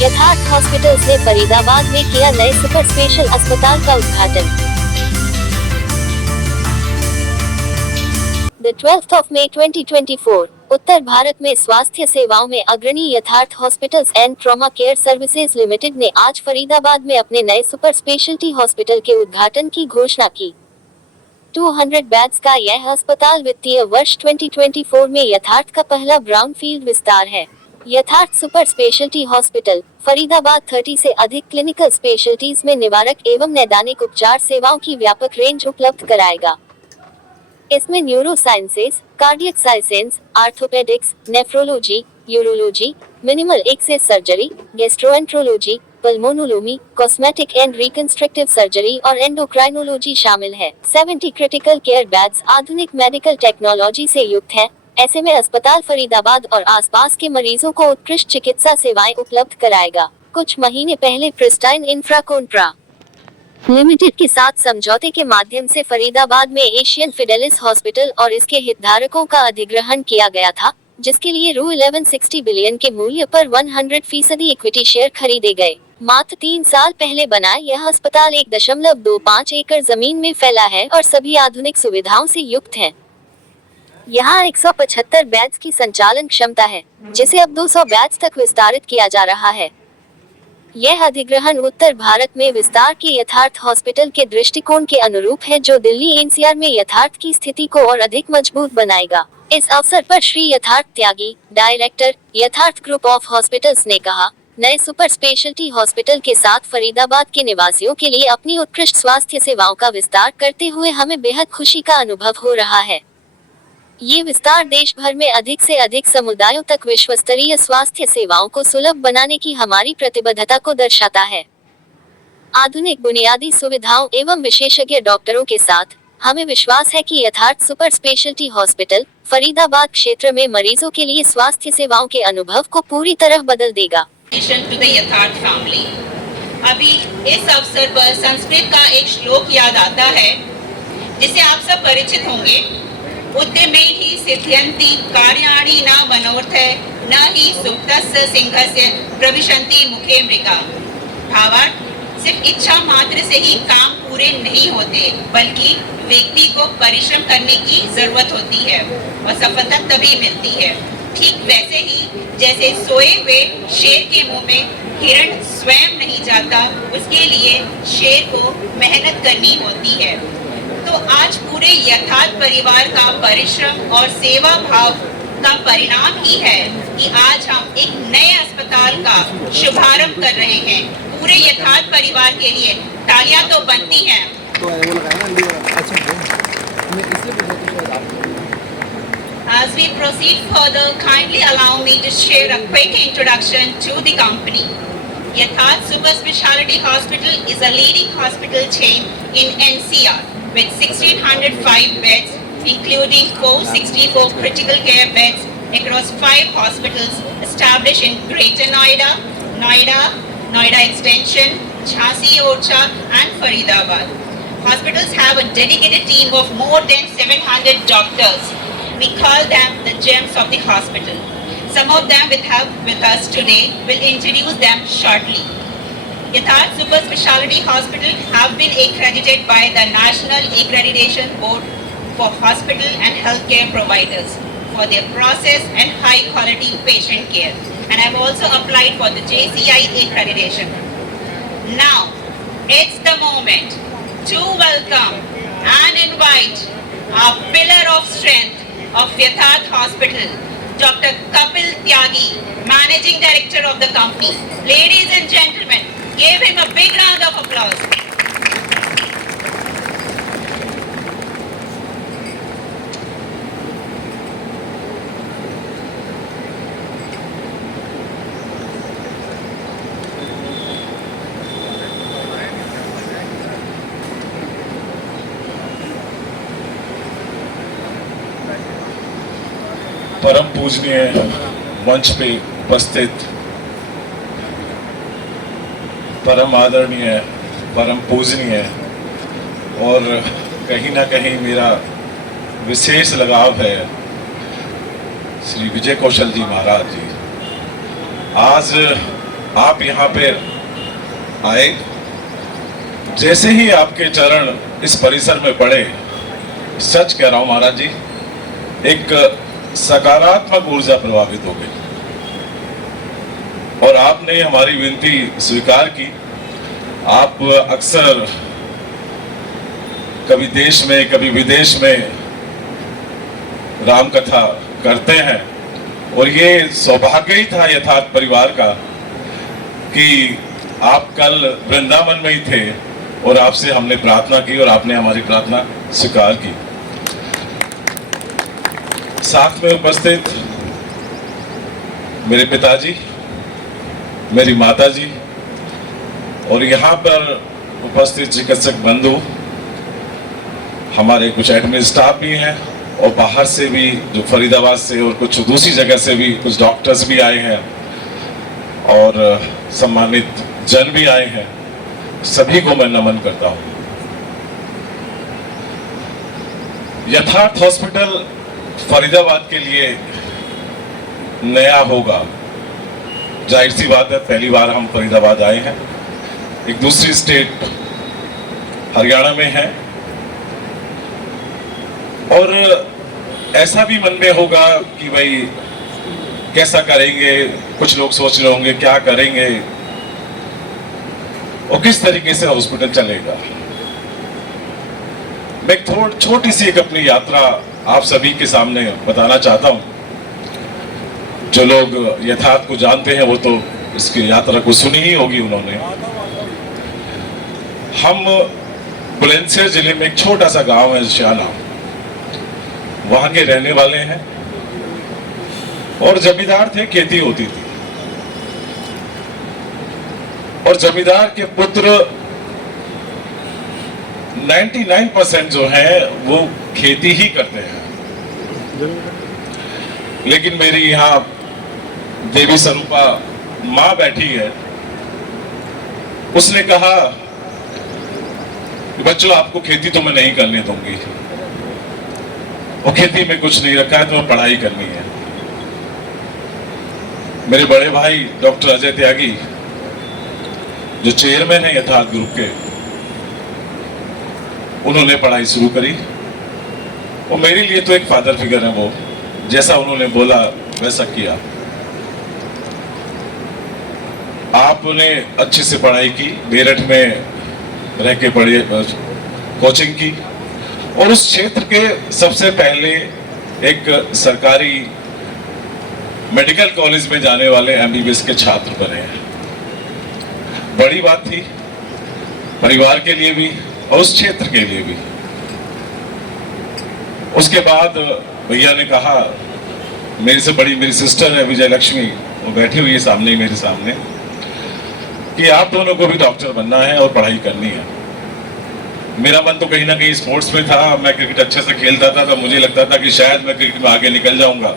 यथार्थ हॉस्पिटल्स ने फरीदाबाद में किया नए सुपर स्पेशल अस्पताल का उद्घाटन। The 12th of May 2024, उत्तर भारत में स्वास्थ्य सेवाओं में अग्रणी यथार्थ hospitals and trauma care services limited ने आज फरीदाबाद में अपने नए सुपर स्पेशलिटी हॉस्पिटल के उद्घाटन की घोषणा की। 200 बेड्स का यह अस्पताल वित्तीय वर्ष 2024 में यथार्थ का पहला ब्राउनफील्ड विस्तार है। यथार्थ सुपर स्पेशलिटी हॉस्पिटल फरीदाबाद 30 से अधिक क्लिनिकल स्पेशलिटीज में निवारक एवं नैदानिक उपचार सेवाओं की व्यापक रेंज उपलब्ध कराएगा। इसमें neuro sciences, cardiac sciences, orthopaedics, nephrology, urology, minimal access surgery, gastroenterology, pulmonology, cosmetic and reconstructive surgery और एंडोक्राइनोलॉजी शामिल है। 70 क्रिटिकल केयर बेड्स आधुनिक मेडिकल टेक्नोलॉजी से युक्त हैं। ऐसे में अस्पताल फरीदाबाद और आसपास के मरीजों को उत्कृष्ट चिकित्सा सेवाएं उपलब्ध कराएगा। कुछ महीने पहले प्रिस्टाइन इंफ्राकॉन्ट्रा लिमिटेड के साथ समझौते के माध्यम से फरीदाबाद में एशियन फिडेलिस हॉस्पिटल और इसके हितधारकों का अधिग्रहण किया गया था, जिसके लिए रु 1160 बिलियन के मूल्य पर 100% इक्विटी शेयर खरीदे गए। मात्र 3 साल पहले बना यह अस्पताल 1.25 एकड़ जमीन में फैला है और सभी आधुनिक सुविधाओं से युक्त है। यहाँ 175 बेड्स की संचालन क्षमता है, जिसे अब 200 बेड्स तक विस्तारित किया जा रहा है। यह अधिग्रहण उत्तर भारत में विस्तार के यथार्थ हॉस्पिटल के दृष्टिकोण के अनुरूप है, जो दिल्ली एनसीआर में यथार्थ की स्थिति को और अधिक मजबूत बनाएगा। इस अवसर पर श्री यथार्थ त्यागी, डायरेक्टर, यथार्थ ग्रुप ऑफ हॉस्पिटल्स ने कहा, नए सुपर स्पेशलिटी हॉस्पिटल के साथ फरीदाबाद के निवासियों के लिए अपनी उत्कृष्ट स्वास्थ्य सेवाओं का विस्तार करते हुए हमें बेहद खुशी का अनुभव हो रहा है। ये विस्तार देश भर में अधिक से अधिक समुदायों तक विश्वस्तरीय स्वास्थ्य सेवाओं को सुलभ बनाने की हमारी प्रतिबद्धता को दर्शाता है। आधुनिक बुनियादी सुविधाओं एवं विशेषज्ञ डॉक्टरों के साथ हमें विश्वास है कि यथार्थ सुपर स्पेशलिटी हॉस्पिटल फरीदाबाद क्षेत्र में मरीजों के लिए स्वास्थ्य सेवाओं के अनुभव को पूरी तरह बदल देगा। अभी इस अवसर पर संस्कृत का एक श्लोक याद आता है, जिसे आप सब परिचित होंगे। उद्यमेहि सिद्ध्यन्ति कार्याणि न मनोर्थः न हि सुप्तस्य सिंहस्य प्रविशन्ति मुखे मृगा। भावार्थ, सिर्फ इच्छा मात्र से ही काम पूरे नहीं होते, बल्कि व्यक्ति को परिश्रम करने की जरूरत होती है और सफलता तभी मिलती है। ठीक वैसे ही जैसे सोए हुए शेर के मुंह में हिरण स्वयं नहीं जाता, उसके लिए शेर को मेहनत करनी होती है। तो आज पूरे यथार्थ परिवार का परिश्रम और सेवा भाव का परिणाम ही है कि आज हम एक नए अस्पताल का शुभारंभ कर रहे हैं। पूरे यथार्थ परिवार के लिए तालियां तो बनती हैं। As we proceed further, kindly allow me to share a quick introduction to the company. Yatharth Super Speciality Hospital is a leading hospital chain in NCR with 1605 beds, including 464 critical care beds across 5 hospitals established in Greater Noida, Noida Extension, Jhansi Orcha and Faridabad. Hospitals have a dedicated team of more than 700 doctors. We call them the gems of the hospital. Some of them with us today will introduce them shortly. Yatharth Super Speciality Hospital have been accredited by the National Accreditation Board for Hospital and Healthcare Providers for their process and high quality patient care, and have also applied for the JCI accreditation. Now, it's the moment to welcome and invite our pillar of strength of Yatharth Hospital, Dr. Kapil Tyagi, Managing Director of the company. Ladies and gentlemen, give him a big round of applause. परम पूजनीय मंच पे उपस्थित परम आदरणीय, परम पूजनीय और कहीं ना कहीं मेरा विशेष लगाव है श्री विजय कौशल जी महाराज जी। आज आप यहाँ पे आए, जैसे ही आपके चरण इस परिसर में पड़े, सच कह रहा हूं महाराज जी, एक सकारात्मक ऊर्जा प्रभावित हो गई और आपने हमारी विनती स्वीकार की। आप अक्सर कभी देश में कभी विदेश में राम कथा करते हैं और ये सौभाग्य ही था यथार्थ परिवार का कि आप कल वृंदावन में ही थे और आपसे हमने प्रार्थना की और आपने हमारी प्रार्थना स्वीकार की। साथ में उपस्थित मेरे पिताजी, मेरी माताजी और यहाँ पर उपस्थित चिकित्सक बंधु, हमारे कुछ एडमिन स्टाफ भी हैं और बाहर से भी, जो फरीदाबाद से और कुछ दूसरी जगह से भी कुछ डॉक्टर्स भी आए हैं और सम्मानित जन भी आए हैं, सभी को मैं नमन करता हूं। यथार्थ हॉस्पिटल फरीदाबाद के लिए नया होगा, जाहिर सी बात है, पहली बार हम फरीदाबाद आए हैं, एक दूसरी स्टेट हरियाणा में है और ऐसा भी मन में होगा कि भाई कैसा करेंगे, कुछ लोग सोच रहे होंगे क्या करेंगे और किस तरीके से हॉस्पिटल चलेगा। मैं छोटी सी एक अपनी यात्रा आप सभी के सामने बताना चाहता हूं। जो लोग यथार्थ को जानते हैं वो तो इसकी यात्रा को सुनी ही होगी उन्होंने। हम बुलंदशहर जिले में एक छोटा सा गांव है श्याना, वहां के रहने वाले हैं और जमींदार थे, खेती होती थी और जमींदार के पुत्र 99% जो है वो खेती ही करते हैं। लेकिन मेरी यहाँ देवी स्वरूपा माँ बैठी है, उसने कहा कि बच्चों आपको खेती तो मैं नहीं करने दूंगी, और खेती में कुछ नहीं रखा है, तुम्हें पढ़ाई करनी है। मेरे बड़े भाई डॉक्टर अजय त्यागी जो चेयरमैन है यथार्थ ग्रुप के, उन्होंने पढ़ाई शुरू करी और मेरे लिए तो एक फादर फिगर है वो, जैसा उन्होंने बोला वैसा किया। आपने अच्छे से पढ़ाई की, मेरठ में रह के पढ़ी, कोचिंग की और उस क्षेत्र के सबसे पहले एक सरकारी मेडिकल कॉलेज में जाने वाले एमबीबीएस के छात्र बने हैं। बड़ी बात थी परिवार के लिए भी और उस क्षेत्र के लिए भी। उसके बाद भैया ने कहा, मेरे से बड़ी मेरी सिस्टर है विजय लक्ष्मी, वो बैठी हुई है सामने मेरे सामने, कि आप दोनों को भी डॉक्टर बनना है और पढ़ाई करनी है। मेरा मन तो कहीं ना कहीं स्पोर्ट्स में था, मैं क्रिकेट अच्छे से खेलता था, तो मुझे लगता था कि शायद मैं क्रिकेट में आगे निकल जाऊंगा।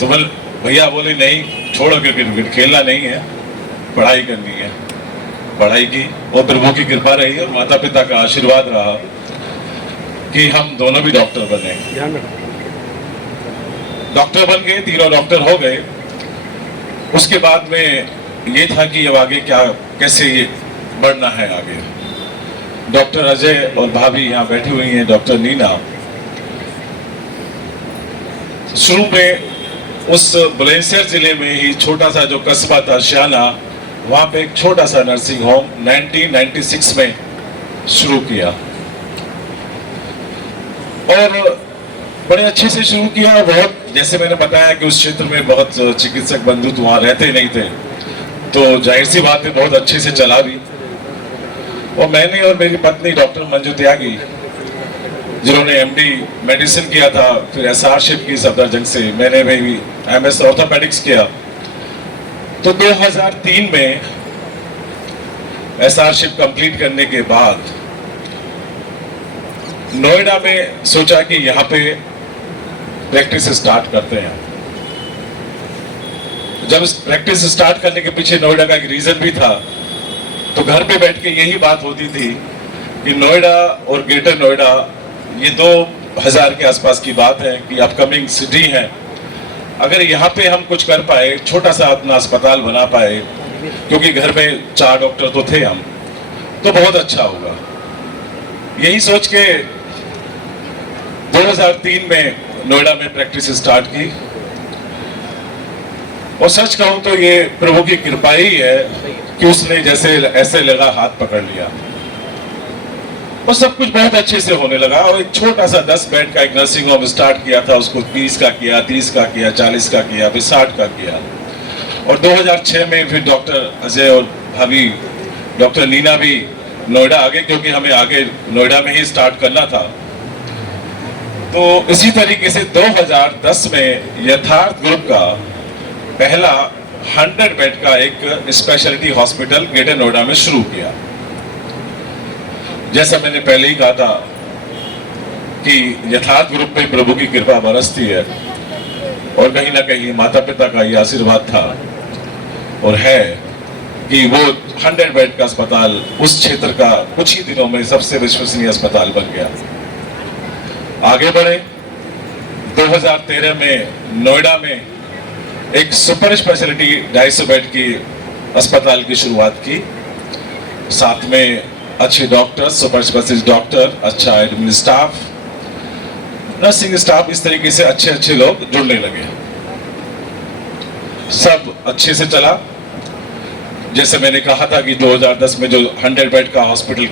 तो भैया बोले नहीं, छोड़ो क्रिकेट खेलना नहीं है, पढ़ाई करनी है। पढ़ाई की और प्रभु की कृपा रही और माता पिता का आशीर्वाद रहा कि हम दोनों भी डॉक्टर बने। डॉक्टर बन गए, तीनों डॉक्टर हो गए। उसके बाद में ये था कि अब आगे क्या, कैसे ये बढ़ना है आगे। डॉक्टर अजय और भाभी यहाँ बैठी हुई हैं, डॉक्टर नीना। शुरू में उस बुलंदशहर जिले में ही छोटा सा जो कस्बा था श्याना, वहां पे एक छोटा सा नर्सिंग होम 1996 में शुरू किया और बड़े अच्छे से शुरू किया। बहुत, जैसे मैंने बताया कि उस क्षेत्र में बहुत चिकित्सक बंधु तो वहां रहते नहीं थे, तो जाहिर सी बात है बहुत अच्छे से चला भी। और मैंने और मेरी पत्नी डॉक्टर मंजू त्यागी, जिन्होंने एमडी मेडिसिन किया था, फिर एसआरशिप की सफदरजंग से, मैंने भी एमएस ऑर्थोपेडिक्स किया। तो 2003 में एसआरशिप कंप्लीट करने के बाद नोएडा में सोचा कि यहाँ पे प्रैक्टिस स्टार्ट करते हैं। जब प्रैक्टिस स्टार्ट करने के पीछे नोएडा का एक रीजन भी था, तो घर पे बैठ के यही बात होती थी कि नोएडा और ग्रेटर नोएडा ये 2000 के आसपास की बात है कि अपकमिंग सिटी है, अगर यहाँ पे हम कुछ कर पाए, छोटा सा अपना अस्पताल बना पाए, क्योंकि घर में 4 डॉक्टर तो थे हम, तो बहुत अच्छा होगा। यही सोच के 2003 में नोएडा में प्रैक्टिस स्टार्ट की। और सच कहूं तो ये प्रभु की कृपा ही है कि उसने जैसे ऐसे लगा हाथ पकड़ लिया और सब कुछ बहुत अच्छे से होने लगा। और एक छोटा सा 10 बेड का एक नर्सिंग होम स्टार्ट किया था, उसको 20 का किया, 30 का किया, 40 का किया, फिर 60 का किया। और 2006 में फिर डॉक्टर अजय और भाभी डॉक्टर नीना भी नोएडा आ गए, क्योंकि हमें आगे नोएडा में ही स्टार्ट करना था। तो इसी तरीके से 2010 में यथार्थ ग्रुप का पहला 100 बेड का एक स्पेशलिटी हॉस्पिटल ग्रेटर नोएडा में शुरू किया। जैसा मैंने पहले ही कहा था कि यथार्थ ग्रुप पे प्रभु की कृपा बरसती है और कहीं ना कहीं माता पिता का ये आशीर्वाद था और है कि वो 100 बेड का अस्पताल उस क्षेत्र का कुछ ही दिनों में सबसे विश्वसनीय अस्पताल बन गया। आगे बढ़े, 2013 में नोएडा में एक सुपर स्पेशलिटी 250 बेड की अस्पताल की शुरुआत की। साथ में अच्छे डॉक्टर, सुपर स्पेशलिस्ट डॉक्टर, अच्छा एडमिन स्टाफ, नर्सिंग स्टाफ, इस तरीके से अच्छे अच्छे लोग जुड़ने लगे। सब अच्छे से चला। जैसे मैंने कहा था कि 2010 में जो 100 बेड का हॉस्पिटल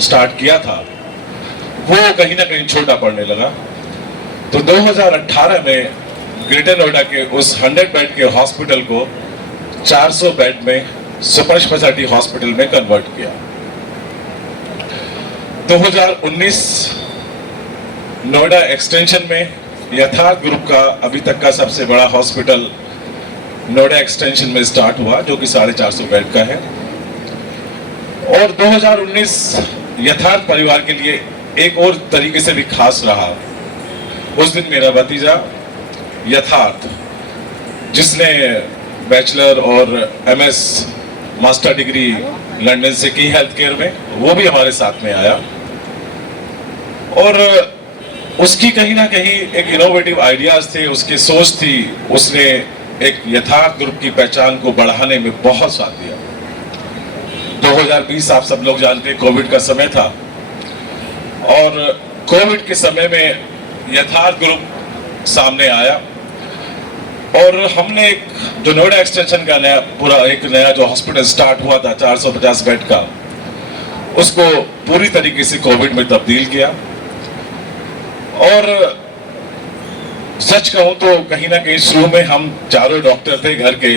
स्टार्ट किया था वो कहीं ना कहीं छोटा पड़ने लगा। तो 2018 में ग्रेटर नोएडा के उस 100 बेड के हॉस्पिटल को 400 बेड में सुपर स्पेशलिटी हॉस्पिटल में कन्वर्ट किया। 2019 नोएडा एक्सटेंशन में यथार्थ ग्रुप का अभी तक का सबसे बड़ा हॉस्पिटल नोएडा एक्सटेंशन में स्टार्ट हुआ, जो कि 450 बेड का है। और 2019 यथार्थ परिवार के लिए एक और तरीके से भी खास रहा। उस दिन मेरा भतीजा यथार्थ, जिसने बैचलर और एमएस मास्टर डिग्री लंदन से की हेल्थ केयर में, वो भी हमारे साथ में आया। और उसकी कहीं ना कहीं एक इनोवेटिव आइडियाज थे, उसकी सोच थी, उसने एक यथार्थ ग्रुप की पहचान को बढ़ाने में बहुत साथ दिया। 2020 आप सब लोग जानते हैं कोविड का समय था और कोविड के समय में यथार्थ ग्रुप सामने आया और हमने एक जो नोएडा एक्सटेंशन का नया जो हॉस्पिटल स्टार्ट हुआ था 450 बेड का, उसको पूरी तरीके से कोविड में तब्दील किया। और सच कहूं तो कहीं ना कहीं शुरू में हम चारों डॉक्टर थे घर के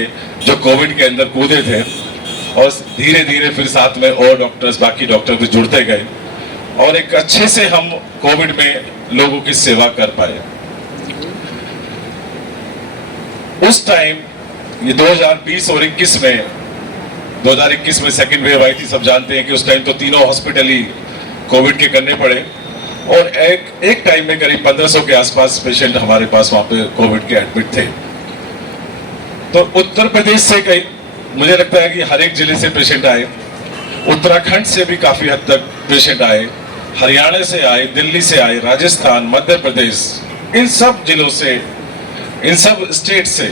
जो कोविड के अंदर कूदे थे और धीरे धीरे फिर साथ में और डॉक्टर्स, बाकी डॉक्टर भी जुड़ते गए और एक अच्छे से हम कोविड में लोगों की सेवा कर पाए। उस टाइम ये 2020 और 2021 में सेकेंड वेव आई थी, सब जानते हैं कि उस टाइम तो तीनों हॉस्पिटल ही कोविड के करने पड़े और एक टाइम में करीब 1500 के आसपास पेशेंट हमारे पास वहां पे कोविड के एडमिट थे। तो उत्तर प्रदेश से कई, मुझे लगता है कि हर एक जिले से पेशेंट आए, उत्तराखंड से भी काफी हद तक पेशेंट आए, हरियाणा से आए, दिल्ली से आए, राजस्थान, मध्य प्रदेश, इन सब जिलों से, इन सब स्टेट से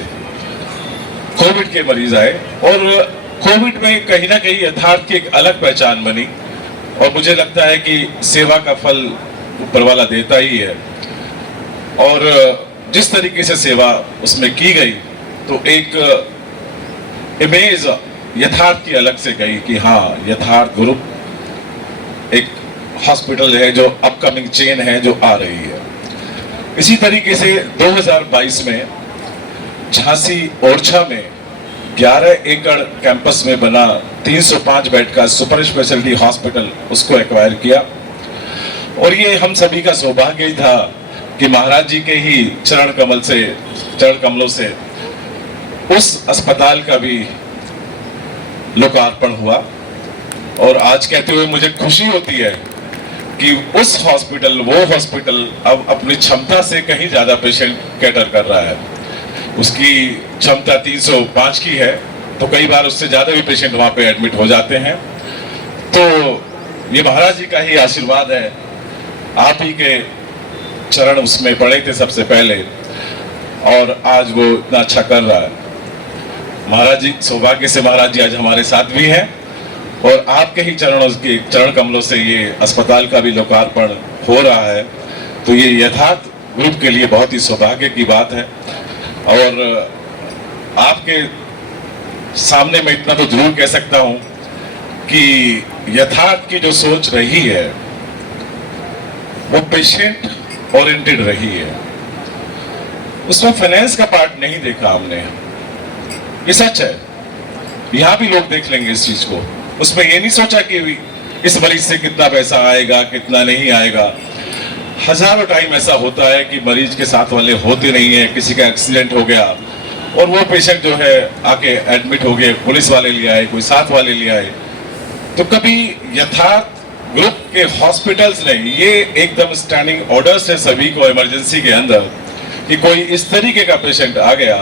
कोविड के मरीज आए। और कोविड में कहीं ना कहीं यथार्थ की एक अलग पहचान बनी और मुझे लगता है कि सेवा का फल ऊपर वाला देता ही है। और जिस तरीके से सेवा उसमें की गई तो एक इमेज यथार्थ की अलग से गई कि हाँ, यथार्थ ग्रुप एक हॉस्पिटल है जो अपकमिंग चेन है जो आ रही है। इसी तरीके से 2022 में झांसी ओरछा में 11 एकड़ कैंपस में बना 305 बेड का सुपर स्पेशलिटी हॉस्पिटल, उसको एक्वायर किया। और ये हम सभी का सौभाग्य ही था कि महाराज जी के ही चरण कमलों से उस अस्पताल का भी लोकार्पण हुआ। और आज कहते हुए मुझे खुशी होती है कि वो हॉस्पिटल अब अपनी क्षमता से कहीं ज्यादा पेशेंट कैटर कर रहा है। उसकी क्षमता 305 की है, तो कई बार उससे ज्यादा भी पेशेंट वहां पे एडमिट हो जाते हैं। तो ये महाराज जी का ही आशीर्वाद है, आप ही के चरण उसमें पड़े थे सबसे पहले। और आज वो इतना अच्छा कर रहा है। महाराज जी, सौभाग्य से महाराज जी आज हमारे साथ भी हैं और आपके ही चरण कमलों से ये अस्पताल का भी लोकार्पण हो रहा है। तो ये यथार्थ ग्रुप के लिए बहुत ही सौभाग्य की बात है। और आपके सामने मैं इतना तो जरूर कह सकता हूं कि यथार्थ की जो सोच रही है वो पेशेंट ओरिएंटेड रही है। उसमें फाइनेंस का पार्ट नहीं देखा हमने, ये सच है। यहां भी लोग देख लेंगे इस चीज को। उसमें ये नहीं सोचा कि इस मरीज से कितना पैसा आएगा, कितना नहीं आएगा। हजारों टाइम ऐसा होता है कि मरीज के साथ वाले होते नहीं है, किसी का एक्सीडेंट हो गया और वो पेशेंट जो है आके एडमिट हो गए, पुलिस वाले ले आए, कोई साथ वाले ले आए। तो कभी यथार्थ ग्रुप के हॉस्पिटल्स ने ये एकदम स्टैंडिंग ऑर्डर्स है सभी को इमरजेंसी के अंदर कि कोई इस तरीके का पेशेंट आ गया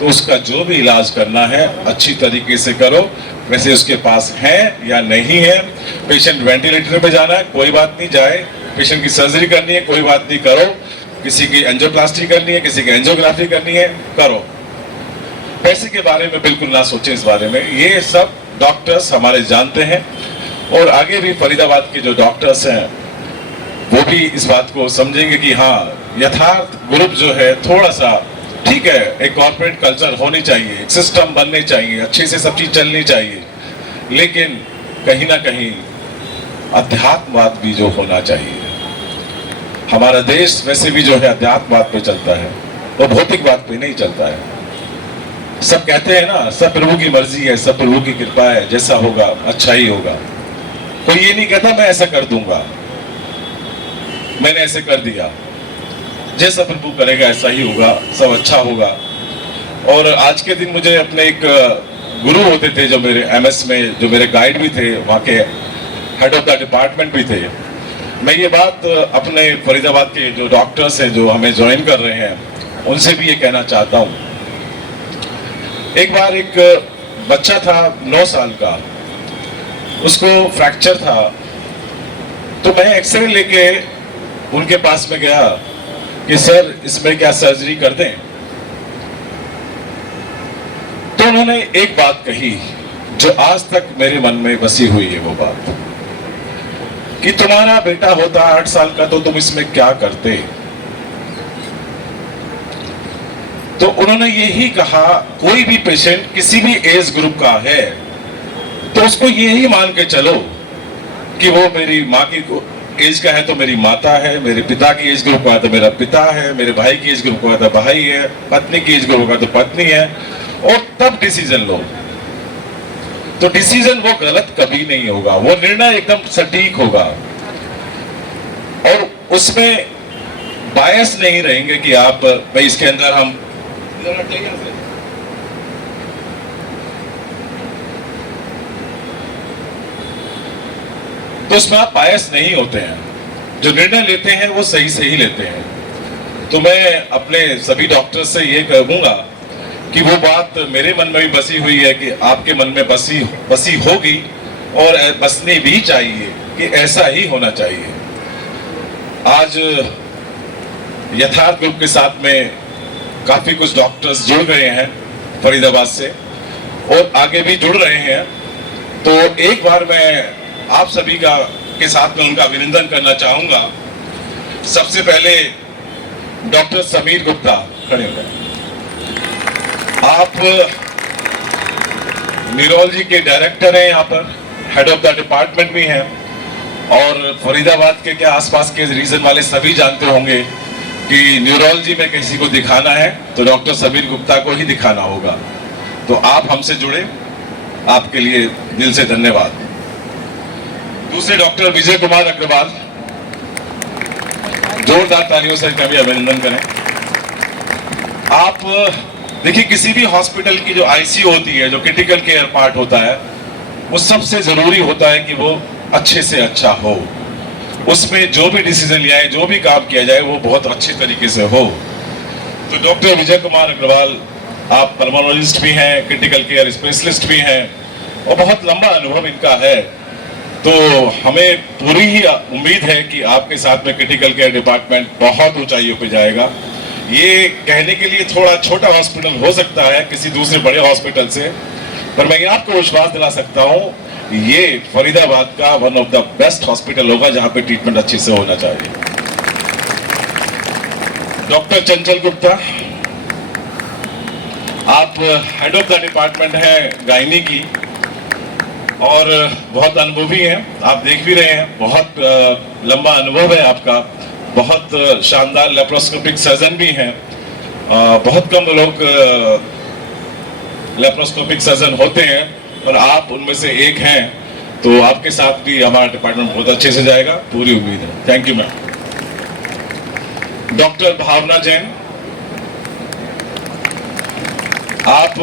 तो उसका जो भी इलाज करना है अच्छी तरीके से करो। वैसे उसके पास है या नहीं है, पेशेंट वेंटिलेटर पे जाना है कोई बात नहीं, जाए। पेशेंट की सर्जरी करनी है कोई बात नहीं, करो। किसी की एंजियोप्लास्टी करनी है, किसी की एंजियोग्राफी करनी है, करो। पैसे के बारे में बिल्कुल ना सोचें। इस बारे में ये सब डॉक्टर्स हमारे जानते हैं और आगे भी फरीदाबाद के जो डॉक्टर्स हैं वो भी इस बात को समझेंगे कि हाँ, यथार्थ ग्रुप जो है थोड़ा सा ठीक है, एक कॉर्पोरेट कल्चर होनी चाहिए, एक सिस्टम बनने चाहिए, अच्छे से सब चीज चलनी चाहिए, लेकिन कहीं ना कहीं अध्यात्मवाद भी जो होना चाहिए। हमारा देश वैसे भी जो है अध्यात्मवाद पे चलता है, वो भौतिकवाद पे नहीं चलता है। सब कहते हैं ना, सब प्रभु की मर्जी है, सब प्रभु की कृपा है, जैसा होगा अच्छा ही होगा। कोई ये नहीं कहता मैं ऐसा कर दूंगा, मैंने ऐसे कर दिया, जैसा प्रभु करेगा ऐसा ही होगा, सब अच्छा होगा। और आज के दिन मुझे अपने एक गुरु होते थे जो मेरे एमएस में, जो मेरे गाइड भी थे, वहाँ के हेड ऑफ द डिपार्टमेंट भी थे। मैं ये बात अपने फरीदाबाद के जो डॉक्टर्स हैं जो हमें ज्वाइन कर रहे हैं उनसे भी ये कहना चाहता हूँ। एक बार एक बच्चा था 9 साल का, उसको फ्रैक्चर था, तो मैं एक्सरे लेके उनके पास में गया कि सर इसमें क्या सर्जरी कर दें। तो उन्होंने एक बात कही जो आज तक मेरे मन में बसी हुई है, वो बात कि तुम्हारा बेटा होता 8 साल का तो तुम इसमें क्या करते। तो उन्होंने यही कहा, कोई भी पेशेंट किसी भी एज ग्रुप का है तो उसको यही मान के चलो कि वो मेरी माँ की एज का है तो मेरी माता है, मेरे पिता की एज ग्रुप का है तो मेरा पिता है, मेरे भाई की एज ग्रुप का है तो भाई है, पत्नी की एज ग्रुप का तो पत्नी है, और तब डिसीजन लो। तो डिसीजन वो गलत कभी नहीं होगा, वो निर्णय एकदम सटीक होगा और उसमें बायस नहीं रहेंगे कि आप भाई इसके अंदर हम तो उसमें आप बायस नहीं होते हैं। जो निर्णय लेते हैं वो सही से ही लेते हैं। तो मैं अपने सभी डॉक्टर्स से ये कहूंगा कि वो बात मेरे मन में भी बसी हुई है कि आपके मन में बसी होगी और बसनी भी चाहिए कि ऐसा ही होना चाहिए। आज यथार्थ ग्रुप के साथ में काफी कुछ डॉक्टर्स जुड़ गए हैं फरीदाबाद से और आगे भी जुड़ रहे हैं। तो एक बार मैं आप सभी का के साथ में उनका अभिनंदन करना चाहूंगा। सबसे पहले डॉक्टर समीर गुप्ता खड़े हो गए। आप न्यूरोलॉजी के डायरेक्टर हैं, यहाँ पर हेड ऑफ द डिपार्टमेंट भी हैं और फरीदाबाद के क्या आसपास के रीजन वाले सभी जानते होंगे कि न्यूरोलॉजी में किसी को दिखाना है तो डॉक्टर समीर गुप्ता को ही दिखाना होगा। तो आप हमसे जुड़े, आपके लिए दिल से धन्यवाद। दूसरे डॉक्टर विजय कुमार अग्रवाल, जोरदार तालियों से कभी अभिनंदन करें। आप देखिए, किसी भी हॉस्पिटल की जो आईसीयू होती है, जो क्रिटिकल केयर पार्ट होता है, वो सबसे जरूरी होता है कि वो अच्छे से अच्छा हो। उसमें जो भी डिसीजन लिया है, जो भी काम किया जाए, वो बहुत अच्छे तरीके से हो। तो डॉक्टर विजय कुमार अग्रवाल, आप पल्मोनोलॉजिस्ट भी हैं, क्रिटिकल केयर स्पेशलिस्ट भी हैं और बहुत लंबा अनुभव इनका है। तो हमें पूरी ही उम्मीद है कि आपके साथ में क्रिटिकल केयर डिपार्टमेंट बहुत ऊंचाइयों पे जाएगा। ये कहने के लिए थोड़ा छोटा हॉस्पिटल हो सकता है किसी दूसरे बड़े हॉस्पिटल से, पर मैं आपको विश्वास दिला सकता हूं ये फरीदाबाद का one of the best hospital होगा जहां पे ट्रीटमेंट अच्छे से होना चाहिए। डॉक्टर चंचल गुप्ता, आप हेड ऑफ द डिपार्टमेंट हैं गायनी की और बहुत अनुभवी हैं, आप देख भी रहे हैं, बहुत लंबा अनुभव है आपका, बहुत शानदार लेप्रोस्कोपिक सर्जन भी हैं। बहुत कम लोग लेप्रोस्कोपिक सर्जन होते हैं और आप उनमें से एक हैं, तो आपके साथ भी हमारा डिपार्टमेंट बहुत अच्छे से जाएगा, पूरी उम्मीद है। Thank you ma'am. डॉक्टर भावना जैन, आप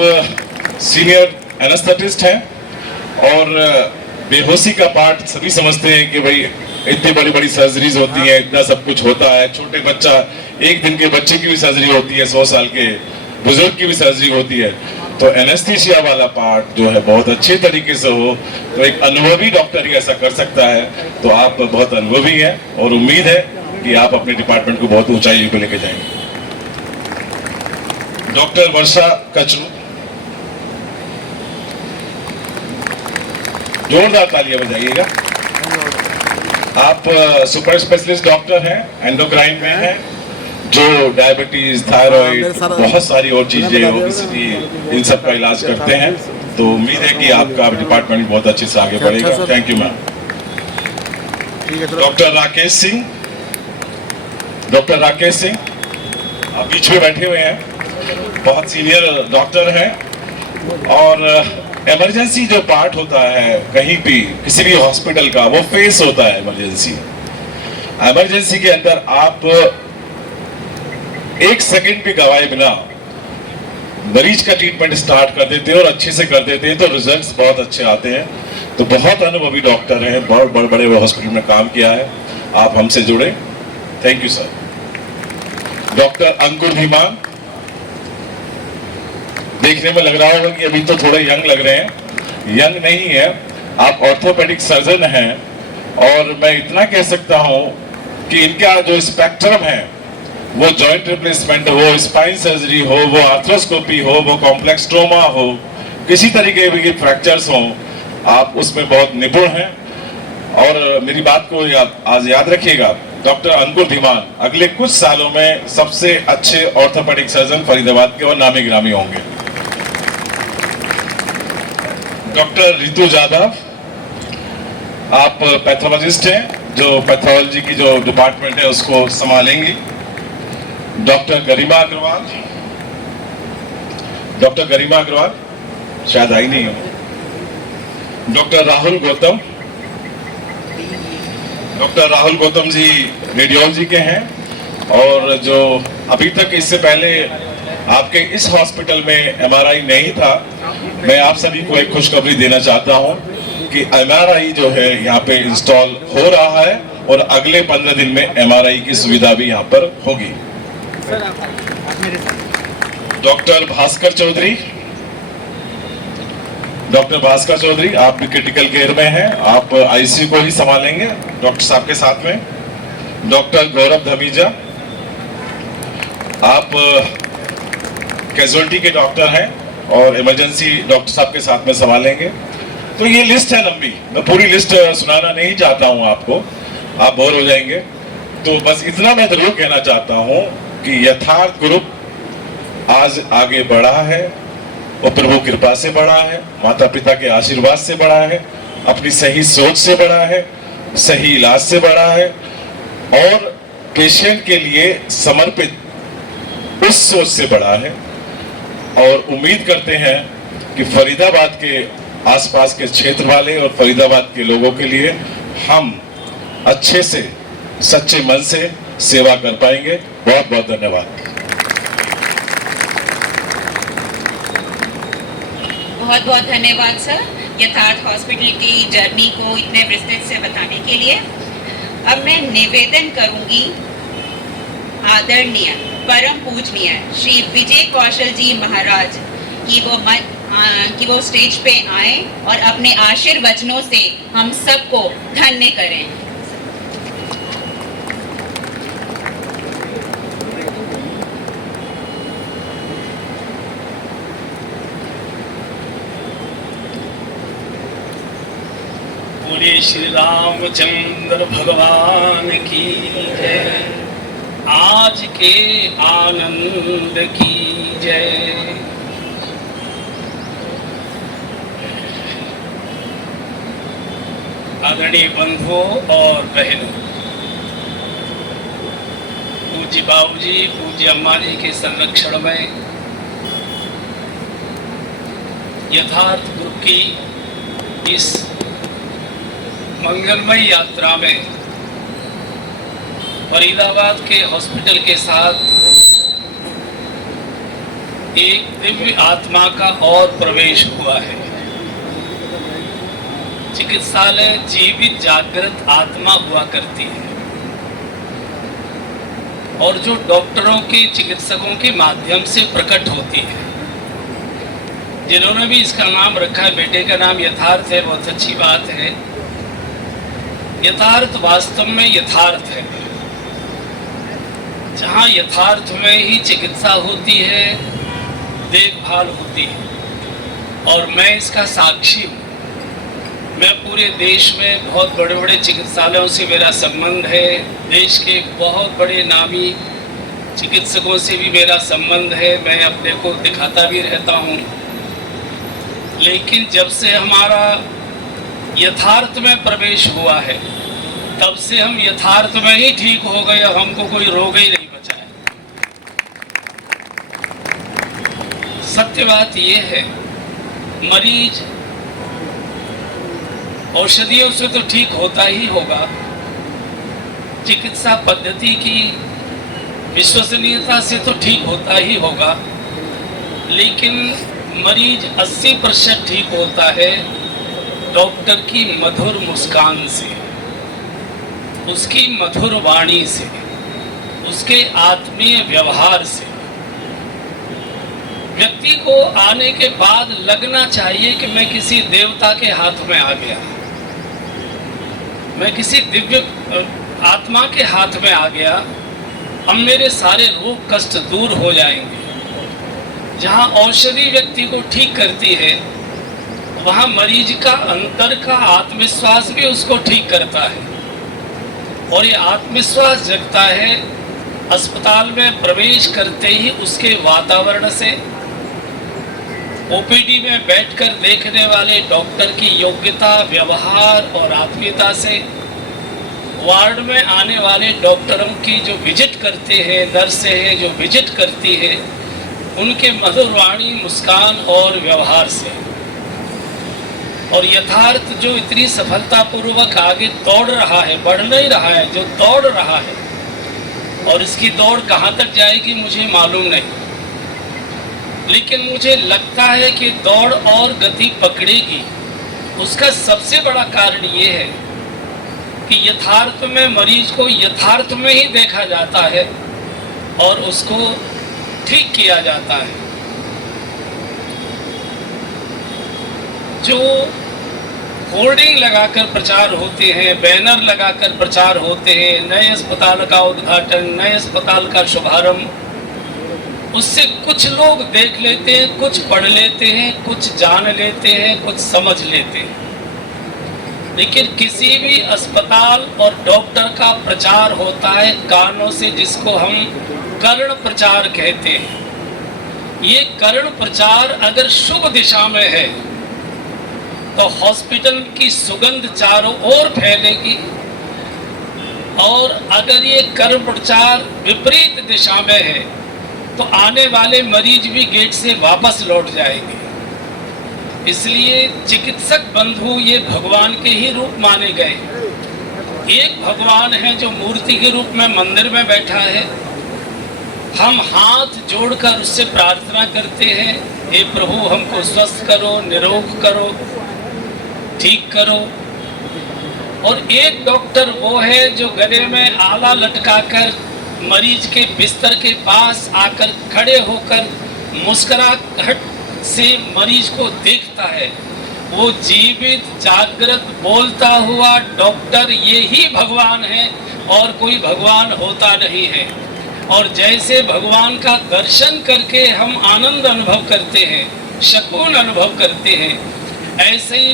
सीनियर एनेस्थेटिस्ट हैं और बेहोशी का पार्ट सभी समझते हैं कि भाई इतनी बड़ी बड़ी सर्जरीज होती हैं, इतना सब कुछ होता है, छोटे बच्चा, एक दिन के बच्चे की भी सर्जरी होती है, 100 साल के बुजुर्ग की भी सर्जरी होती है, तो एनेस्थीसिया वाला पार्ट जो है बहुत अच्छे तरीके से हो तो एक अनुभवी डॉक्टर ही ऐसा कर सकता है। तो आप बहुत अनुभवी हैं और उम्मीद है कि आप अपने डिपार्टमेंट को बहुत ऊंचाई पे लेके जाएंगे। डॉक्टर वर्षा कचरू, जोरदार तालियां बजाइएगा। आप सुपर स्पेशलिस्ट डॉक्टर हैं, एंडोक्राइन में हैं, जो डायबिटीज, थायराइड, बहुत सारी और चीजें, ओबेसिटी, इन सब का इलाज करते हैं, तो उम्मीद है कि आपका डिपार्टमेंट बहुत अच्छे से आगे बढ़ेगा। Thank you ma'am. Doctor Rakesh Singh, doctor Rakesh Singh आप बीच में बैठे हुए हैं, बहुत सीनियर डॉक्टर हैं और इमरजेंसी जो पार्ट होता है कहीं भी किसी भी हॉस्पिटल का, वो फेस होता है इमरजेंसी। इमरजेंसी के अंदर आप एक सेकंड भी गवाए बिना मरीज का ट्रीटमेंट स्टार्ट कर देते हैं और अच्छे से कर देते हैं, तो रिजल्ट्स बहुत अच्छे आते हैं। तो बहुत अनुभवी डॉक्टर हैं, बहुत बड़े बड़े हॉस्पिटल में काम किया है, आप हमसे जुड़े। Thank you sir. डॉक्टर अंकुर धीमान, देखने में लग रहा होगा कि अभी तो थोड़े यंग लग रहे हैं, यंग नहीं है, आप ऑर्थोपेडिक सर्जन हैं और मैं इतना कह सकता हूं कि इनका जो स्पेक्ट्रम है, वो जॉइंट रिप्लेसमेंट हो, स्पाइन सर्जरी हो, वो आर्थ्रोस्कोपी हो, वो कॉम्प्लेक्स ट्रोमा हो, किसी तरीके के फ्रैक्चर्स हो, आप उसमें बहुत निपुण हैं। और मेरी बात को आज याद रखिएगा, डॉक्टर अंकुर धीमान अगले कुछ सालों में सबसे अच्छे ऑर्थोपेडिक सर्जन फरीदाबाद के और नामी गिरामी होंगे। डॉक्टर रितु जाधव, आप पैथोलॉजिस्ट हैं, जो पैथोलॉजी की जो डिपार्टमेंट है उसको संभालेंगी। डॉक्टर गरिमा अग्रवाल, डॉक्टर गरिमा अग्रवाल शायद आई नहीं हो। Doctor Rahul Gautam, doctor Rahul Gautam ji radiology के हैं और जो अभी तक इससे पहले आपके इस हॉस्पिटल में एमआरआई नहीं था, मैं आप सभी को एक खुशखबरी देना चाहता हूं कि एमआरआई जो है यहाँ पे इंस्टॉल हो रहा है और अगले 15 दिन में एमआरआई की सुविधा भी यहाँ पर होगी। डॉक्टर भास्कर चौधरी, डॉक्टर भास्कर चौधरी आप भी क्रिटिकल केयर में हैं, आप आईसीयू को ही संभालेंगे डॉक्टर साहब के साथ में। डॉक्टर गौरव धमीजा, आप कैजुअलिटी के डॉक्टर हैं और इमरजेंसी डॉक्टर साहब के साथ में संभालेंगे। तो ये लिस्ट है लंबी, मैं पूरी लिस्ट सुनाना नहीं चाहता हूं आपको, आप बोर हो जाएंगे। तो बस इतना मैं जरूर कहना चाहता हूं कि यथार्थ ग्रुप आज आगे बढ़ा है और प्रभु कृपा से बढ़ा है, माता पिता के आशीर्वाद से बढ़ा है, अपनी सही सोच से बढ़ा है, सही इलाज से बढ़ा है और पेशेंट के लिए समर्पित उस सोच से बढ़ा है। और उम्मीद करते हैं कि फरीदाबाद के आसपास के क्षेत्र वाले और फरीदाबाद के लोगों के लिए हम अच्छे से सच्चे मन से सेवा कर पाएंगे। बहुत बहुत धन्यवाद। बहुत बहुत धन्यवाद सर, यथार्थ हॉस्पिटल की जर्नी को इतने विस्तृत से बताने के लिए। अब मैं निवेदन करूंगी आदरणीय परम पूजनीय श्री विजय कौशल जी महाराज कि वो स्टेज पे आए और अपने आशीर्वचनों से हम सबको धन्य करें। बोलिए श्री रामचंद्र भगवान की जय। आज के आनंद की जय। आदरणीय बंधुओं और बहनों, पूज्य बाबूजी, पूज्य अम्मा जी के संरक्षण में यथार्थ ग्रुप की इस मंगलमय यात्रा में फरीदाबाद के हॉस्पिटल के साथ एक दिव्य आत्मा का और प्रवेश हुआ है। चिकित्सालय जीवित जागृत आत्मा हुआ करती है और जो डॉक्टरों के, चिकित्सकों के माध्यम से प्रकट होती है। जिन्होंने भी इसका नाम रखा है, बेटे का नाम यथार्थ है, बहुत अच्छी बात है। यथार्थ वास्तव में यथार्थ है। जहाँ यथार्थ में ही चिकित्सा होती है, देखभाल होती है। और मैं इसका साक्षी हूँ। मैं पूरे देश में बहुत बड़े बड़े चिकित्सालयों से मेरा संबंध है। देश के बहुत बड़े नामी चिकित्सकों से भी मेरा संबंध है। मैं अपने को दिखाता भी रहता हूँ। लेकिन जब से हमारा यथार्थ में प्रवेश हुआ है, तब से हम यथार्थ में ही ठीक हो गए। हमको कोई रोग ही नहीं बचा है। सत्य बात यह है, मरीज औषधियों से तो ठीक होता ही होगा, चिकित्सा पद्धति की विश्वसनीयता से तो ठीक होता ही होगा, लेकिन मरीज 80% ठीक होता है डॉक्टर की मधुर मुस्कान से, उसकी मधुर वाणी से, उसके आत्मीय व्यवहार से। व्यक्ति को आने के बाद लगना चाहिए कि मैं किसी देवता के हाथ में आ गया, मैं किसी दिव्य आत्मा के हाथ में आ गया। अब मेरे सारे रोग कष्ट दूर हो जाएंगे। जहाँ औषधि व्यक्ति को ठीक करती है, वहाँ मरीज का अंतर का आत्मविश्वास भी उसको ठीक करता है। और ये आत्मविश्वास जगता है अस्पताल में प्रवेश करते ही उसके वातावरण से, ओपीडी में बैठकर देखने वाले डॉक्टर की योग्यता, व्यवहार और आत्मीयता से, वार्ड में आने वाले डॉक्टरों की जो विजिट करते हैं, नर्सें हैं जो विजिट करती है, उनके मधुर वाणी, मुस्कान और व्यवहार से। और यथार्थ जो इतनी सफलतापूर्वक आगे दौड़ रहा है, बढ़ नहीं रहा है, जो दौड़ रहा है, और इसकी दौड़ कहाँ तक जाएगी मुझे मालूम नहीं, लेकिन मुझे लगता है कि दौड़ और गति पकड़ेगी। उसका सबसे बड़ा कारण ये है कि यथार्थ में मरीज को यथार्थ में ही देखा जाता है और उसको ठीक किया जाता है। जो होर्डिंग लगाकर प्रचार होते हैं, बैनर लगाकर प्रचार होते हैं, नए अस्पताल का उद्घाटन, नए अस्पताल का शुभारंभ, उससे कुछ लोग देख लेते हैं, कुछ पढ़ लेते हैं, कुछ जान लेते हैं, कुछ समझ लेते हैं। लेकिन किसी भी अस्पताल और डॉक्टर का प्रचार होता है कानों से, जिसको हम कर्ण प्रचार कहते हैं। ये कर्ण प्रचार अगर शुभ दिशा में है तो हॉस्पिटल की सुगंध चारों ओर फैलेगी, और अगर ये कर्ण प्रचार विपरीत दिशा में है तो आने वाले मरीज भी गेट से वापस लौट जाएंगे। इसलिए चिकित्सक बंधु ये भगवान के ही रूप माने गए। एक भगवान है जो मूर्ति के रूप में मंदिर में बैठा है। हम हाथ जोड़कर उससे प्रार्थना करते हैं, हे प्रभु हमको स्वस्थ करो, निरोग करो, ठीक करो। और एक डॉक्टर वो है जो गले में आला लटकाकर मरीज के बिस्तर के पास आकर खड़े होकर मुस्कुराहट से मरीज को देखता है। वो जीवित जागृत बोलता हुआ डॉक्टर, ये ही भगवान है और कोई भगवान होता नहीं है। और जैसे भगवान का दर्शन करके हम आनंद अनुभव करते हैं, सुकून अनुभव करते हैं, ऐसे ही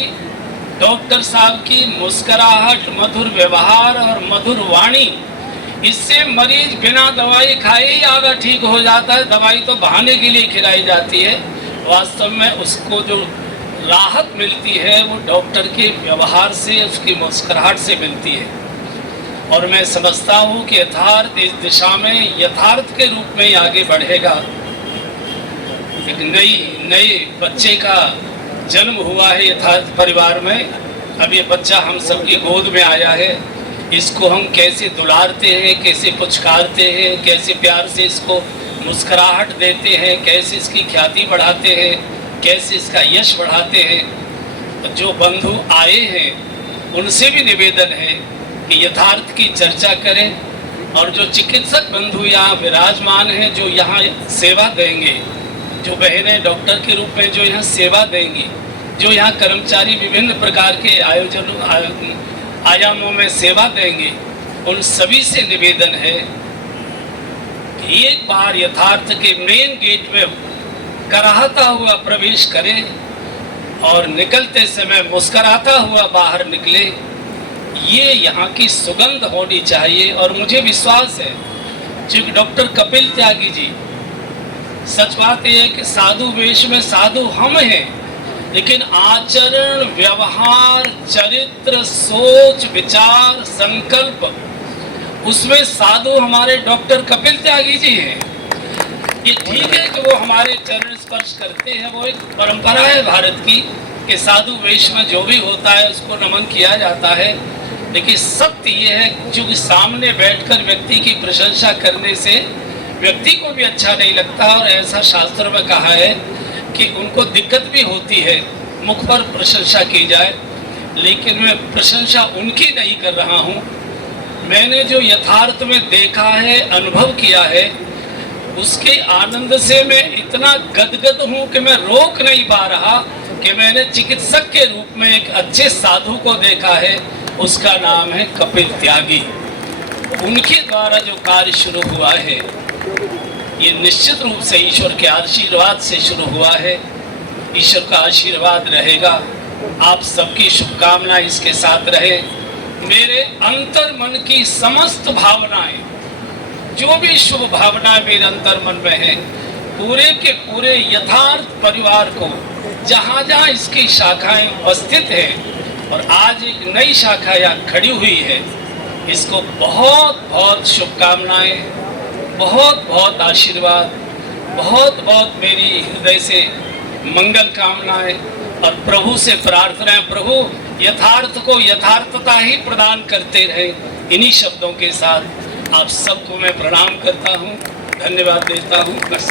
डॉक्टर साहब की मुस्कुराहट, मधुर व्यवहार और मधुर वाणी, इससे मरीज बिना दवाई खाए ही आधा ठीक हो जाता है। दवाई तो बहाने के लिए खिलाई जाती है, वास्तव में उसको जो राहत मिलती है वो डॉक्टर के व्यवहार से, उसकी मुस्कुराहट से मिलती है। और मैं समझता हूँ कि यथार्थ इस दिशा में यथार्थ के रूप में ही आगे बढ़ेगा। एक नए बच्चे का जन्म हुआ है यथार्थ परिवार में। अब ये बच्चा हम सबकी गोद में आया है, इसको हम कैसे दुलारते हैं, कैसे पुचकारते हैं, कैसे प्यार से इसको मुस्कुराहट देते हैं, कैसे इसकी ख्याति बढ़ाते हैं, कैसे इसका यश बढ़ाते हैं। जो बंधु आए हैं उनसे भी निवेदन है कि यथार्थ की चर्चा करें, और जो चिकित्सक बंधु यहाँ विराजमान हैं, जो यहाँ सेवा देंगे, जो बहनें डॉक्टर के रूप में जो यहाँ सेवा देंगी, जो यहाँ कर्मचारी विभिन्न प्रकार के आयामों में सेवा देंगे, उन सभी से निवेदन है कि एक बार यथार्थ के मेन गेट में कराहता हुआ प्रवेश करें और निकलते समय मुस्कुराता हुआ बाहर निकले। ये यहाँ की सुगंध होनी चाहिए। और मुझे विश्वास है, चूँकि डॉक्टर कपिल त्यागी जी, सच बात यह है कि साधु वेश में साधु हम हैं, लेकिन आचरण, व्यवहार, चरित्र, सोच, विचार, संकल्प, उसमें साधु हमारे डॉक्टर कपिल त्यागी जी हैं। ये ठीक है कि वो हमारे चरण स्पर्श करते हैं, वो एक परंपरा है भारत की कि साधु वेश में जो भी होता है उसको नमन किया जाता है। लेकिन सत्य ये है, क्योंकि सामने बैठकर व्यक्ति की प्रशंसा करने से व्यक्ति को भी अच्छा नहीं लगता, और ऐसा शास्त्र में कहा है कि उनको दिक्कत भी होती है मुख पर प्रशंसा की जाए। लेकिन मैं प्रशंसा उनकी नहीं कर रहा हूँ। मैंने जो यथार्थ में देखा है, अनुभव किया है, उसके आनंद से मैं इतना गदगद हूँ कि मैं रोक नहीं पा रहा कि मैंने चिकित्सक के रूप में एक अच्छे साधु को देखा है। उसका नाम है कपिल त्यागी। उनके द्वारा जो कार्य शुरू हुआ है, ये निश्चित रूप से ईश्वर के आशीर्वाद से शुरू हुआ है। ईश्वर का आशीर्वाद रहेगा। आप सबकी शुभकामनाएं इसके साथ रहे। मेरे अंतर मन की समस्त भावनाएं, जो भी शुभ भावनाएं मेरे अंतर मन में है, पूरे के पूरे यथार्थ परिवार को, जहाँ जहाँ इसकी शाखाएं उपस्थित हैं, और आज एक नई शाखा यहाँ खड़ी हुई है, इसको बहुत बहुत शुभकामनाएं, बहुत बहुत आशीर्वाद, बहुत बहुत मेरी हृदय से मंगल कामनाएं, और प्रभु से प्रार्थनाएं, प्रभु यथार्थ को यथार्थता ही प्रदान करते रहे। इन्हीं शब्दों के साथ आप सबको मैं प्रणाम करता हूँ, धन्यवाद देता हूँ। बस।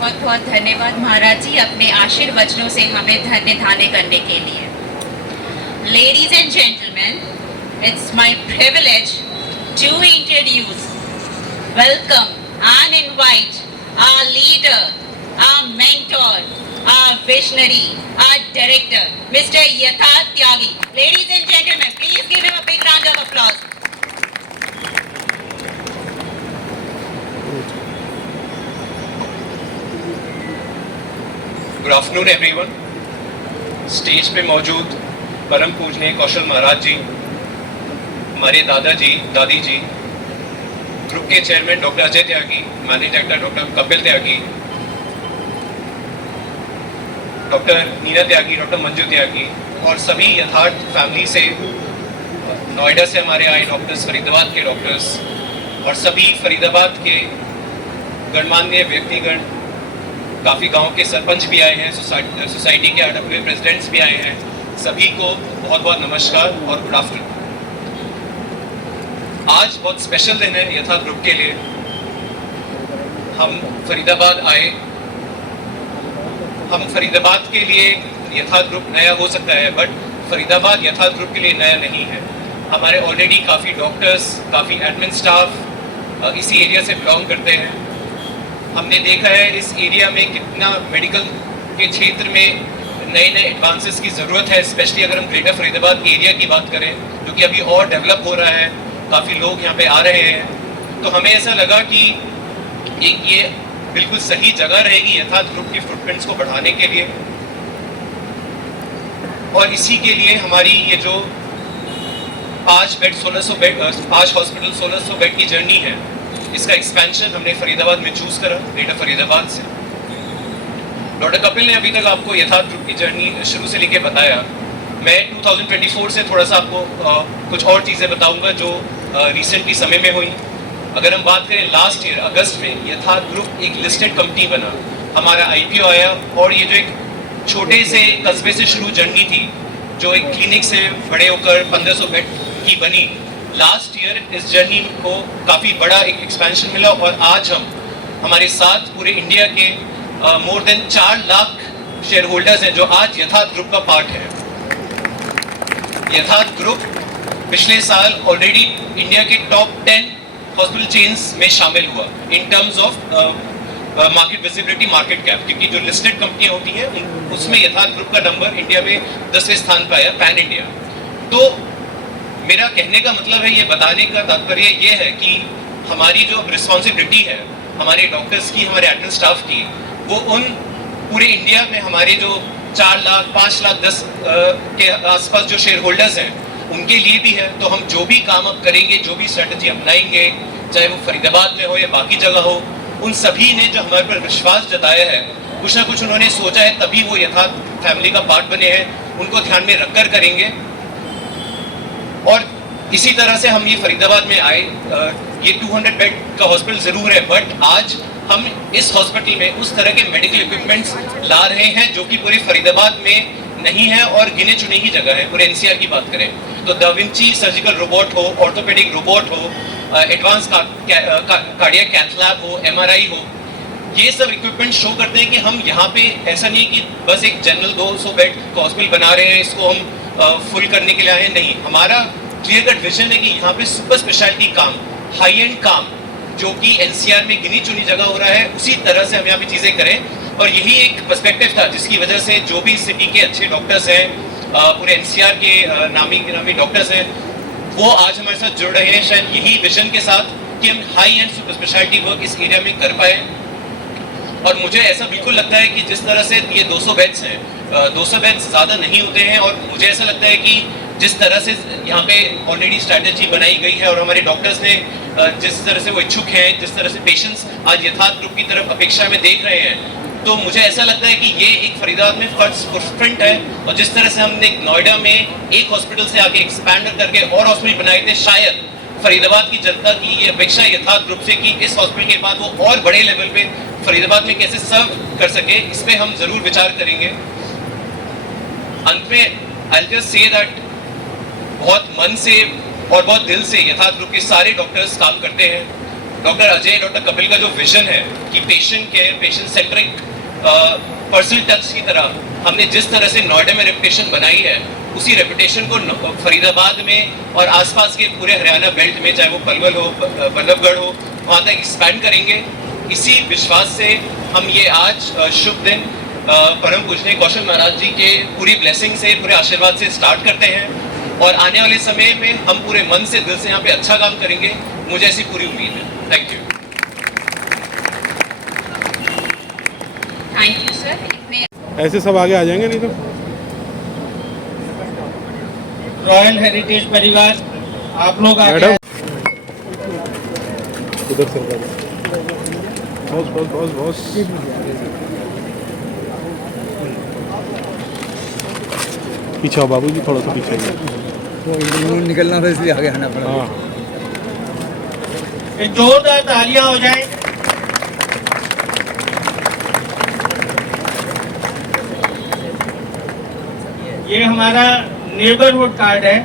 बहुत बहुत धन्यवाद महाराज जी, अपने आशीर्वचनों से हमें धन्य धान्य करने के लिए। Ladies and gentlemen, it's my privilege to introduce, welcome and invite our leader, our mentor, our visionary, our director, Mr. Yatharth Tyagi. Ladies and gentlemen, please give him a big round of applause. Good afternoon everyone. Stage पे मौजूद परम पूजनीय कौशल महाराज जी, हमारे दादाजी, दादी जी, group के chairman doctor Ajay Tyagi, managing director doctor Kapil त्यागी, doctor Neena त्यागी, doctor Manju त्यागी, और सभी यथार्थ फैमिली से, नोएडा से हमारे आए डॉक्टर्स, फरीदाबाद के डॉक्टर्स, और सभी फरीदाबाद के गणमान्य व्यक्तिगण, काफ़ी गांव के सरपंच भी आए हैं, सोसाइटी के आरडब्ल्यू प्रेसिडेंट्स भी आए हैं। सभी को बहुत बहुत नमस्कार और गुड आफ्टरनून। आज बहुत स्पेशल दिन है यथार्थ ग्रुप के लिए। हम फरीदाबाद आए। हम फरीदाबाद के लिए यथार्थ ग्रुप नया हो सकता है, बट फरीदाबाद यथार्थ ग्रुप के लिए नया नहीं है। हमारे ऑलरेडी काफ़ी डॉक्टर्स, काफ़ी एडमिन स्टाफ इसी एरिया से बिलोंग करते हैं। हमने देखा है इस एरिया में कितना मेडिकल के क्षेत्र में नए नए एडवांसेस की ज़रूरत है, स्पेशली अगर हम ग्रेटर फरीदाबाद एरिया की बात करें, जो कि अभी और डेवलप हो रहा है, काफ़ी लोग यहाँ पे आ रहे हैं। तो हमें ऐसा लगा कि एक ये बिल्कुल सही जगह रहेगी यथार्थ ग्रुप की फुटप्रिंट्स को बढ़ाने के लिए। और इसी के लिए हमारी ये जो 5 हॉस्पिटल 1600 बेड की जर्नी है, इसका एक्सपेंशन हमने फरीदाबाद में चूज करा, ग्रेटर फरीदाबाद से। डॉक्टर कपिल ने अभी तक आपको यथार्थ ग्रुप की जर्नी शुरू से लेके बताया। मैं 2024 से थोड़ा सा आपको कुछ और चीज़ें बताऊंगा जो रिसेंटली समय में हुई। अगर हम बात करें लास्ट ईयर अगस्त में यथार्थ ग्रुप एक लिस्टेड कंपनी बना, हमारा IPO आया, और ये जो एक छोटे से कस्बे से शुरू जर्नी थी, जो एक क्लिनिक से बड़े होकर 1500 बेड की बनी, लास्ट ईयर इस जर्नी को काफ़ी बड़ा एक एक्सपेंशन मिला। और आज हम हमारे साथ पूरे इंडिया के more than 4 lakh share holders हैं जो आज यथार्थ ग्रुप का पार्ट है। यथार्थ ग्रुप पिछले साल ऑलरेडी इंडिया के टॉप 10 हॉस्पिटल चेन्स में शामिल हुआ in terms of market visibility, market cap, क्योंकि जो लिस्टेड कंपनियां होती हैं उसमें यथार्थ ग्रुप का नंबर इंडिया में 10वें स्थान पर आया, पैन इंडिया। तो मेरा कहने का मतलब है, ये बताने का तात्पर्य ये है कि हमारी जो रिस्पॉन्सिबिलिटी है हमारे डॉक्टर्स की, हमारे एडमिन स्टाफ की, वो उन पूरे इंडिया में हमारे जो 4 लाख 5 लाख 10 के आसपास जो शेयर होल्डर्स हैं उनके लिए भी है। तो हम जो भी काम अब करेंगे, जो भी स्ट्रेटजी अपनाएंगे, चाहे वो फरीदाबाद में हो या बाकी जगह हो, उन सभी ने जो हमारे पर विश्वास जताया है, कुछ ना कुछ उन्होंने सोचा है, तभी वो यथार्थ फैमिली का पार्ट बने हैं, उनको ध्यान में रखकर करेंगे। और इसी तरह से हम ये फरीदाबाद में आए। ये 200 बेड का हॉस्पिटल जरूर है, बट आज हम इस हॉस्पिटल में उस तरह के मेडिकल इक्विपमेंट्स ला रहे हैं जो कि पूरे फरीदाबाद में नहीं है और गिने चुने ही जगह है। पूरे NCR की बात करें तो दा विंची सर्जिकल रोबोट हो, ऑर्थोपेडिक रोबोट हो, एडवांस कार्डियक कैथ लैब हो, MRI हो, ये सब इक्विपमेंट शो करते हैं कि हम यहाँ पे ऐसा नहीं कि बस एक जनरल 200 बेड का हॉस्पिटल बना रहे हैं, इसको हम फुल करने के लिए आए हैं। नहीं, हमारा क्लियर कट विजन है कि यहाँ पे सुपर स्पेशलिटी काम, हाई एंड काम, जो कि NCR में गिनी चुनी जगह हो रहा है, उसी तरह से हम यहाँ पे चीज़ें करें। और यही एक पर्सपेक्टिव था जिसकी वजह से जो भी सिटी के अच्छे डॉक्टर्स हैं, पूरे NCR के नामी डॉक्टर्स हैं, वो आज हमारे साथ जुड़ रहे हैं, शायद यही विजन के साथ कि हम high and super speciality work इस एरिया में कर पाए। और मुझे ऐसा बिल्कुल लगता है कि जिस तरह से ये 200 बेड्स हैं, 200 बेड्स ज़्यादा नहीं होते हैं, और मुझे ऐसा लगता है कि जिस तरह से यहाँ पे ऑलरेडी स्ट्रैटेजी बनाई गई है और हमारे डॉक्टर्स ने जिस तरह से वो इच्छुक हैं, जिस तरह से पेशेंट्स आज यथार्थ ग्रुप की तरफ अपेक्षा में देख रहे हैं, तो मुझे ऐसा लगता है कि ये एक फरीदाबाद में फर्स्ट फुटप्रिंट है। और जिस तरह से हमने नोएडा में एक हॉस्पिटल से आगे एक्सपैंड करके और हॉस्पिटल बनाए थे, शायद फरीदाबाद की जनता की ये अपेक्षा यथार्थ ग्रुप से कि इस हॉस्पिटल के बाद वो और बड़े लेवल पे फरीदाबाद में कैसे सर्व कर सके, इस पे हम जरूर विचार करेंगे। अंत में आई जस्ट से दैट बहुत मन से और बहुत दिल से यथार्थ ग्रुप के सारे डॉक्टर्स काम करते हैं। डॉक्टर अजय, डॉक्टर कपिल का जो विजन है कि patient care, patient centric, personal touch की तरह हमने जिस तरह से नोएडा में रेपुटेशन बनाई है, उसी रेपुटेशन को फरीदाबाद में और आसपास के पूरे हरियाणा बेल्ट में, चाहे वो पलवल हो, बल्लभगढ़ हो, वहाँ तक एक्सपैंड करेंगे। इसी विश्वास से हम ये आज शुभ दिन परम पूजनीय कौशल महाराज जी के पूरी ब्लेसिंग से, पूरे आशीर्वाद से स्टार्ट करते हैं। और आने वाले समय में हम पूरे मन से, दिल से यहाँ पे अच्छा काम करेंगे, मुझे ऐसी पूरी उम्मीद है। Thank you. Thank you sir. ऐसे सब आगे आ जाएंगे, नहीं तो रॉयल हेरिटेज परिवार आप लोग आगे मैडम उधर से बॉस पीछे आओ बाबूजी, थोड़ा सा पीछे निकलना था इसलिए आगे आना पड़ा। हाँ, जोरदार तालियां हो जाए। ये हमारा नेबरहुड कार्ड है।